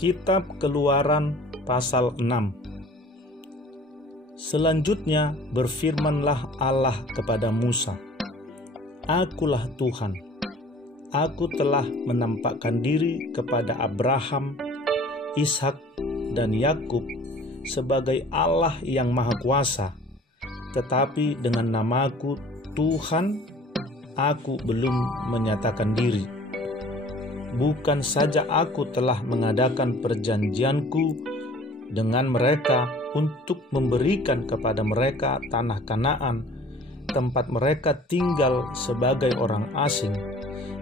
Kitab Keluaran pasal 6. Selanjutnya berfirmanlah Allah kepada Musa, "Akulah Tuhan, aku telah menampakkan diri kepada Abraham, Ishak, dan Yakub sebagai Allah yang Maha Kuasa, tetapi dengan namaku Tuhan, aku belum menyatakan diri. Bukan saja aku telah mengadakan perjanjianku dengan mereka untuk memberikan kepada mereka tanah Kanaan, tempat mereka tinggal sebagai orang asing,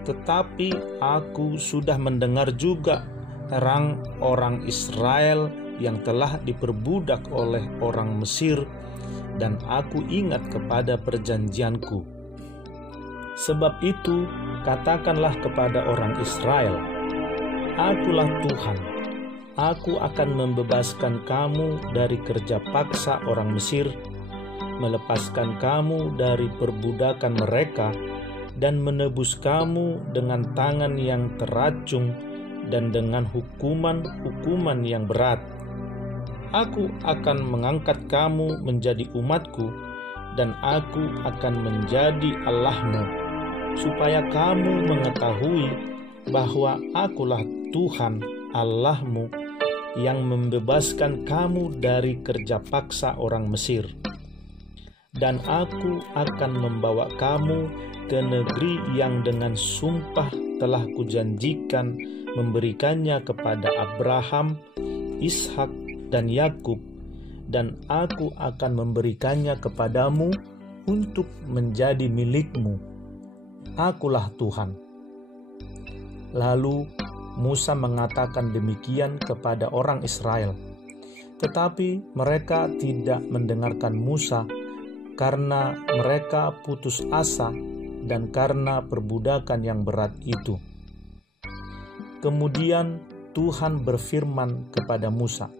tetapi aku sudah mendengar juga terang orang Israel yang telah diperbudak oleh orang Mesir, dan aku ingat kepada perjanjianku. Sebab itu, katakanlah kepada orang Israel, Akulah Tuhan, aku akan membebaskan kamu dari kerja paksa orang Mesir, melepaskan kamu dari perbudakan mereka, dan menebus kamu dengan tangan yang teracung dan dengan hukuman-hukuman yang berat. Aku akan mengangkat kamu menjadi umatku, dan aku akan menjadi Allahmu, supaya kamu mengetahui bahwa akulah Tuhan Allahmu yang membebaskan kamu dari kerja paksa orang Mesir. Dan aku akan membawa kamu ke negeri yang dengan sumpah telah kujanjikan memberikannya kepada Abraham, Ishak, dan Yakub, dan aku akan memberikannya kepadamu untuk menjadi milikmu. Akulah Tuhan." Lalu Musa mengatakan demikian kepada orang Israel, tetapi mereka tidak mendengarkan Musa karena mereka putus asa dan karena perbudakan yang berat itu. Kemudian Tuhan berfirman kepada Musa,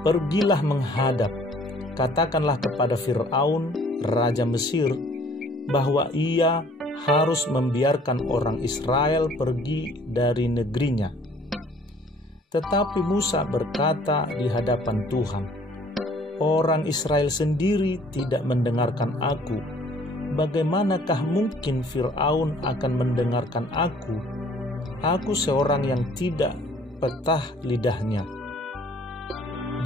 "Pergilah menghadap, katakanlah kepada Firaun, raja Mesir, bahwa ia harus membiarkan orang Israel pergi dari negerinya." Tetapi Musa berkata di hadapan Tuhan, "Orang Israel sendiri tidak mendengarkan aku. Bagaimanakah mungkin Firaun akan mendengarkan aku? Aku seorang yang tidak petah lidahnya."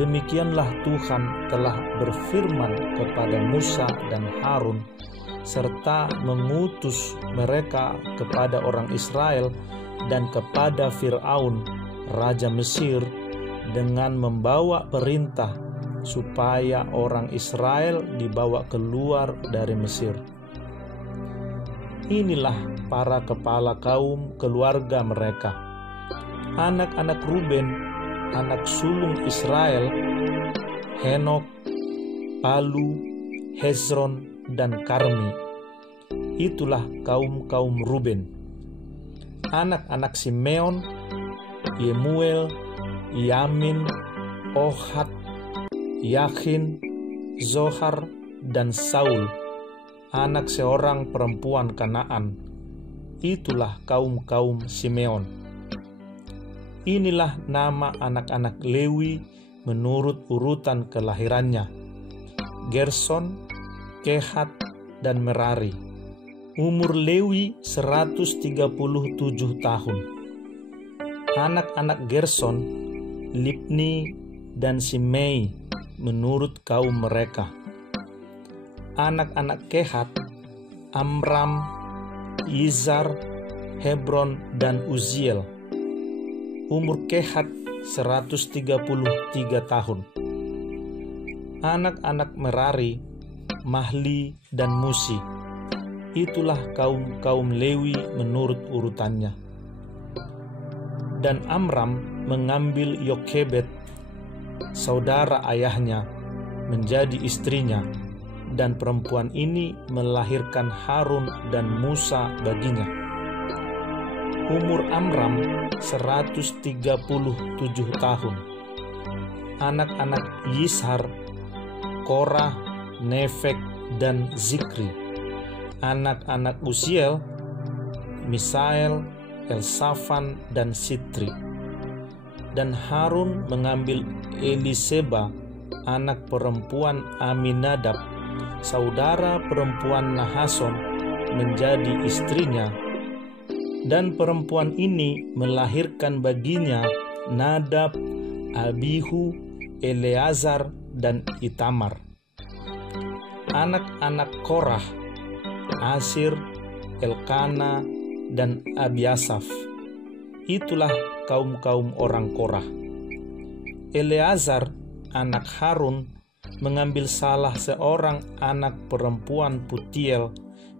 Demikianlah Tuhan telah berfirman kepada Musa dan Harun, serta mengutus mereka kepada orang Israel dan kepada Firaun, raja Mesir, dengan membawa perintah supaya orang Israel dibawa keluar dari Mesir. Inilah para kepala kaum keluarga mereka. Anak-anak Ruben, anak sulung Israel, Henok, Palu, Hezron, dan Karmi. Itulah kaum Ruben. Anak-anak Simeon, Yemuel, Yamin, Ohad, Yakin, Zohar, dan Saul, anak seorang perempuan Kanaan. Itulah kaum Simeon. Inilah nama anak-anak Lewi menurut urutan kelahirannya: Gerson, Kehat, dan Merari. Umur Lewi 137 tahun. Anak-anak Gerson, Libni, dan Simei menurut kaum mereka. Anak-anak Kehat, Amram, Izhar, Hebron, dan Uziel. Umur Kehat 133 tahun. Anak-anak Merari, Mahli, dan Musi. Itulah kaum Lewi menurut urutannya. Dan Amram mengambil Yokebed, saudara ayahnya, menjadi istrinya, dan perempuan ini melahirkan Harun dan Musa baginya. Umur Amram 137 tahun. Anak-anak Yishar, Korah, Nefek, dan Zikri. Anak-anak Uziel, Misael, Elsafan, dan Sitri. dan Harun mengambil Eliseba, anak perempuan Aminadab, saudara perempuan Nahason, menjadi istrinya, dan perempuan ini melahirkan baginya Nadab, Abihu, Eleazar, dan Itamar. Anak-anak Korah, Asir, Elkana, dan Abiasaf. Itulah kaum-kaum orang Korah. Eleazar, anak Harun, mengambil salah seorang anak perempuan Putiel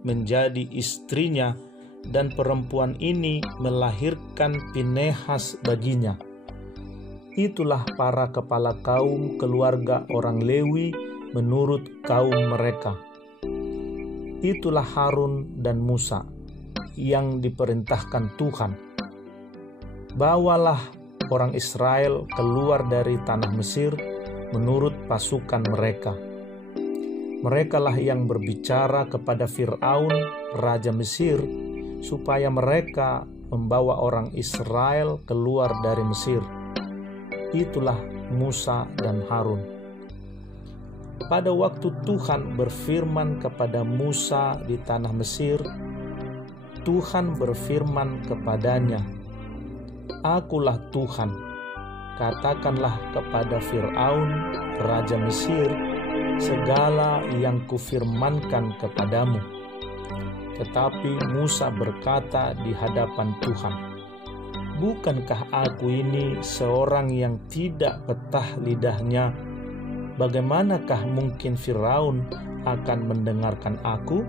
menjadi istrinya, dan perempuan ini melahirkan Pinehas baginya. Itulah para kepala kaum keluarga orang Lewi menurut kaum mereka. Itulah Harun dan Musa yang diperintahkan Tuhan. Bawalah orang Israel keluar dari tanah Mesir menurut pasukan mereka. Merekalah yang berbicara kepada Fir'aun, raja Mesir, supaya mereka membawa orang Israel keluar dari Mesir. Itulah Musa dan Harun. Pada waktu Tuhan berfirman kepada Musa di tanah Mesir, Tuhan berfirman kepadanya, "Akulah Tuhan, katakanlah kepada Fir'aun, raja Mesir, segala yang kufirmankan kepadamu." Tetapi Musa berkata di hadapan Tuhan, "Bukankah aku ini seorang yang tidak betah lidahnya? Bagaimanakah mungkin Firaun akan mendengarkan aku?"